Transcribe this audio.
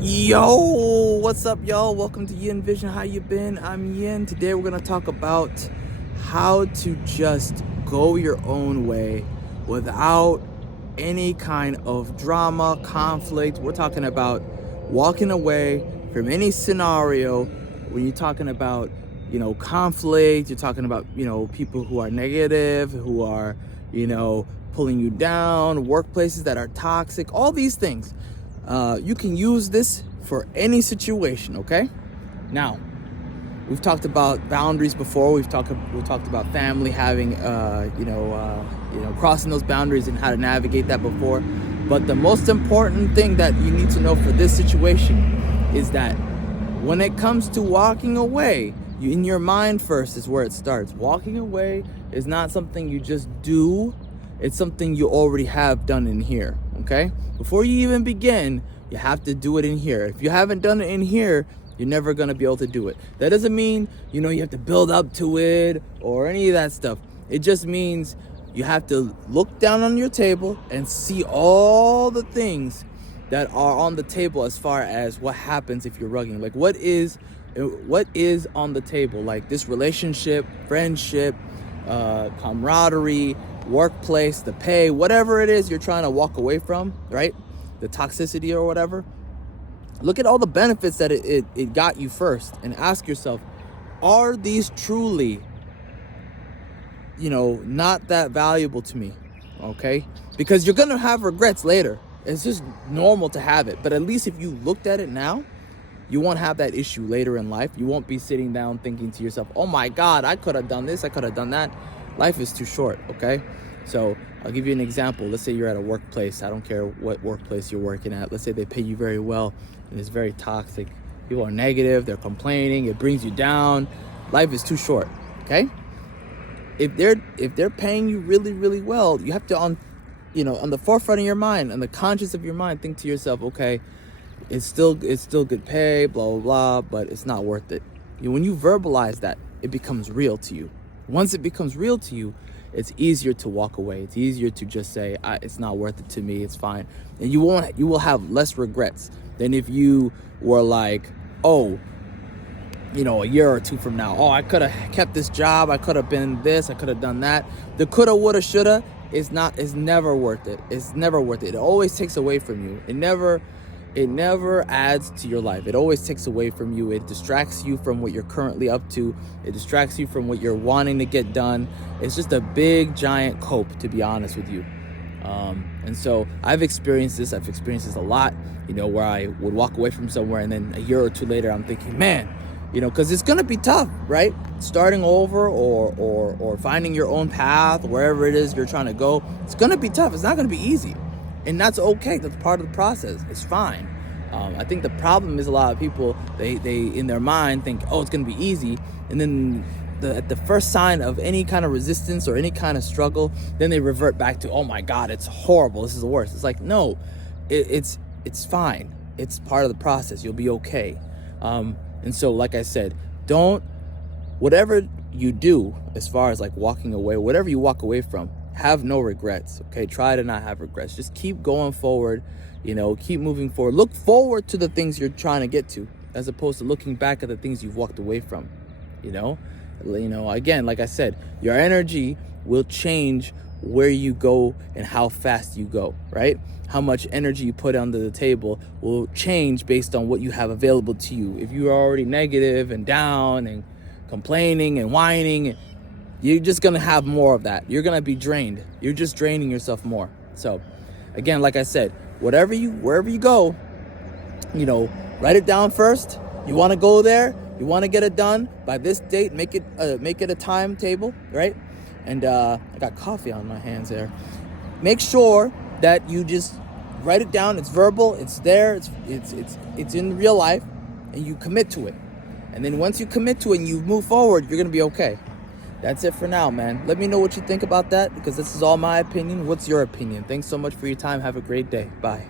Yo, what's up, y'all? Welcome to Yin Vision. How you been? I'm Yin. Today we're gonna talk about how to just go your own way without any kind of drama, conflict. We're talking about walking away from any scenario. When you're talking about, conflict, you're talking about, people who are negative, who are, pulling you down, workplaces that are toxic, all these things. You can use this for any situation, okay? Now, we've talked about boundaries before. We talked about family having, crossing those boundaries and how to navigate that before. But the most important thing that you need to know for this situation is that when it comes to walking away, in your mind first is where it starts. Walking away is not something you just do. It's something you already have done in here, okay? Before you even begin, you have to do it in here. If you haven't done it in here, you're never gonna be able to do it. That doesn't mean, you have to build up to it or any of that stuff. It just means you have to look down on your table and see all the things that are on the table as far as what happens if you're rugging. Like what is on the table? Like this relationship, friendship, camaraderie, workplace, the pay, whatever it is you're trying to walk away from, right? The toxicity or whatever. Look at all the benefits that it got you first and ask yourself, are these truly, not that valuable to me? Okay? Because you're going to have regrets later. It's just normal to have it. But at least if you looked at it now, you won't have that issue later in life. You won't be sitting down thinking to yourself, oh my God, I could have done this, I could have done that. Life is too short, okay? So I'll give you an example. Let's say you're at a workplace. I don't care what workplace you're working at. Let's say they pay you very well and it's very toxic. People are negative, they're complaining, it brings you down. Life is too short, okay? If they're paying you really, really well, you have to on the forefront of your mind, on the conscious of your mind, think to yourself, okay, it's still good pay, blah, blah, blah, but it's not worth it. When you verbalize that, it becomes real to you. Once it becomes real to you, it's easier to walk away. It's easier to just say, it's not worth it to me, it's fine. And you will have less regrets than if you were like, a year or two from now, I could have kept this job, I could have been this, I could have done that. The coulda, woulda, shoulda is never worth it. It's never worth it. It always takes away from you. It never adds to your life. It always takes away from you. It distracts you from what you're currently up to. It distracts you from what you're wanting to get done. It's just a big, giant cope, to be honest with you. And so I've experienced this a lot, where I would walk away from somewhere and then a year or two later, I'm thinking, man, because it's going to be tough, right? Starting over or finding your own path, wherever it is you're trying to go, it's going to be tough. It's not going to be easy. And that's okay. That's part of the process. It's fine. I think the problem is a lot of people, they in their mind think, it's going to be easy. And then at the first sign of any kind of resistance or any kind of struggle, then they revert back to, oh my God, it's horrible. This is the worst. It's like, no, it's fine. It's part of the process. You'll be okay. And so, like I said, whatever you do as far as like walking away, whatever you walk away from, have no regrets, okay? Try to not have regrets. Just keep going forward, keep moving forward. Look forward to the things you're trying to get to as opposed to looking back at the things you've walked away from, Again, like I said, your energy will change where you go and how fast you go, right? How much energy you put onto the table will change based on what you have available to you. If you are already negative and down and complaining and whining, you're just going to have more of that. You're going to be drained. You're just draining yourself more. So again, like I said, wherever you go, write it down first. You want to go there. You want to get it done by this date. Make it a timetable, right? And I got coffee on my hands there. Make sure that you just write it down. It's verbal. It's there. It's in real life, and you commit to it. And then once you commit to it and you move forward, you're going to be okay. That's it for now, man. Let me know what you think about that, because this is all my opinion. What's your opinion? Thanks so much for your time. Have a great day. Bye.